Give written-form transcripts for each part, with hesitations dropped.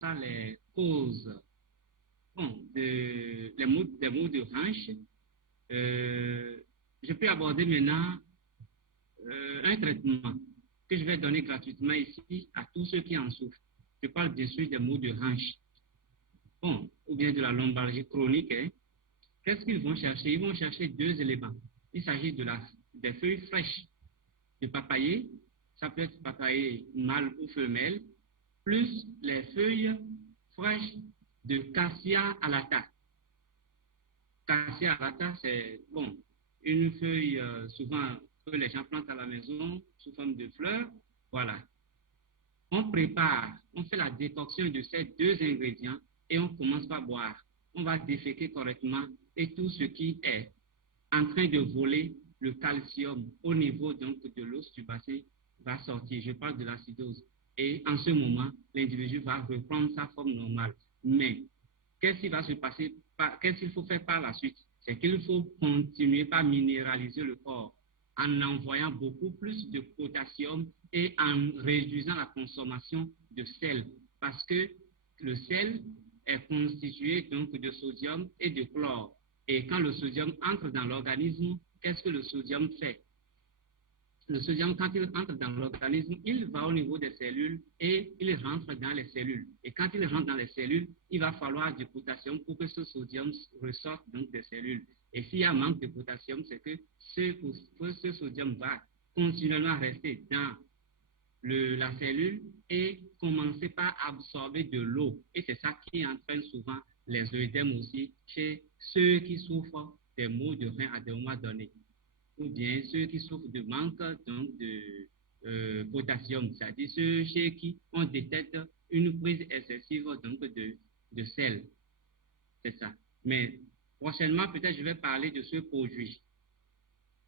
ça les causes des maux de hanche. Je peux aborder maintenant un traitement que je vais donner gratuitement ici à tous ceux qui en souffrent. Je parle bien sûr des maux de hanche, ou bien de la lombalgie chronique. Hein. Qu'est-ce qu'ils vont chercher? Ils vont chercher deux éléments. Il s'agit des feuilles fraîches de papayer, ça peut être papayer mâle ou femelle, plus les feuilles fraîches de cassia alata. Cassia alata, c'est une feuille souvent que les gens plantent à la maison sous forme de fleurs. Voilà. On prépare, on fait la décoction de ces deux ingrédients et on commence par boire. On va déféquer correctement et tout ce qui est en train de voler le calcium au niveau donc de l'os du bassin va sortir. Je parle de l'acidose. Et en ce moment, l'individu va reprendre sa forme normale. Mais qu'est-ce qui va se passer? Qu'est-ce qu'il faut faire par la suite? C'est qu'il faut continuer par minéraliser le corps en envoyant beaucoup plus de potassium et en réduisant la consommation de sel. Parce que le sel est constitué donc de sodium et de chlore. Et quand le sodium entre dans l'organisme, qu'est-ce que le sodium fait? Le sodium, quand il entre dans l'organisme, il va au niveau des cellules et il rentre dans les cellules. Et quand il rentre dans les cellules, il va falloir du potassium pour que ce sodium ressorte donc des cellules. Et s'il y a un manque de potassium, c'est que ce sodium va continuellement rester dans la cellule et commencer par absorber de l'eau. Et c'est ça qui entraîne souvent les œdèmes aussi chez ceux qui souffrent des maux de rein à des moments donnés. Ou bien ceux qui souffrent de manque donc, de potassium, c'est-à-dire ceux chez qui on détecte une prise excessive donc, de sel. C'est ça. Mais prochainement, peut-être je vais parler de ce produit.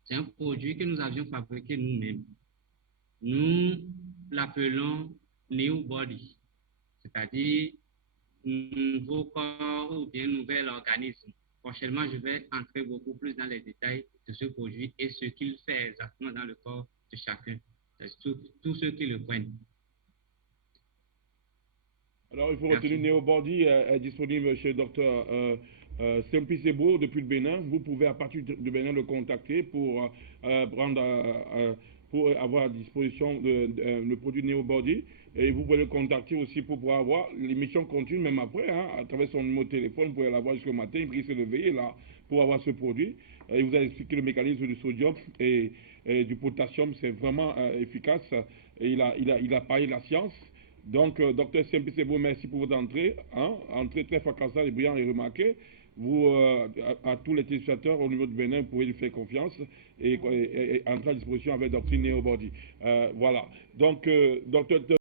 C'est un produit que nous avions fabriqué nous-mêmes. Nous l'appelons New Body, c'est-à-dire nouveau corps ou bien nouvel organisme. Prochainement, je vais entrer beaucoup plus dans les détails de ce produit et ce qu'il fait exactement dans le corps de chacun, tous ceux qui le prennent. Alors, il faut retenir Merci. Neobody est disponible chez Dr Simplice-Beau depuis le Bénin. Vous pouvez à partir de Bénin le contacter pour avoir à disposition le produit Neobody. Et vous pouvez le contacter aussi pour pouvoir avoir l'émission continue même après, hein, à travers son numéro de téléphone. Vous pouvez l'avoir jusqu'au matin, il peut se lever là pour avoir ce produit. Il vous a expliqué le mécanisme du sodium et du potassium, c'est vraiment efficace. Et il a parlé de la science. Donc, docteur Simplice, vous merci pour votre entrée. Hein, entrée très fracassante et brillante et remarquée. Vous, à tous les téléspectateurs au niveau de Bénin, vous pouvez lui faire confiance et entrer à disposition avec Doctrine Neobody. Voilà. Donc, docteur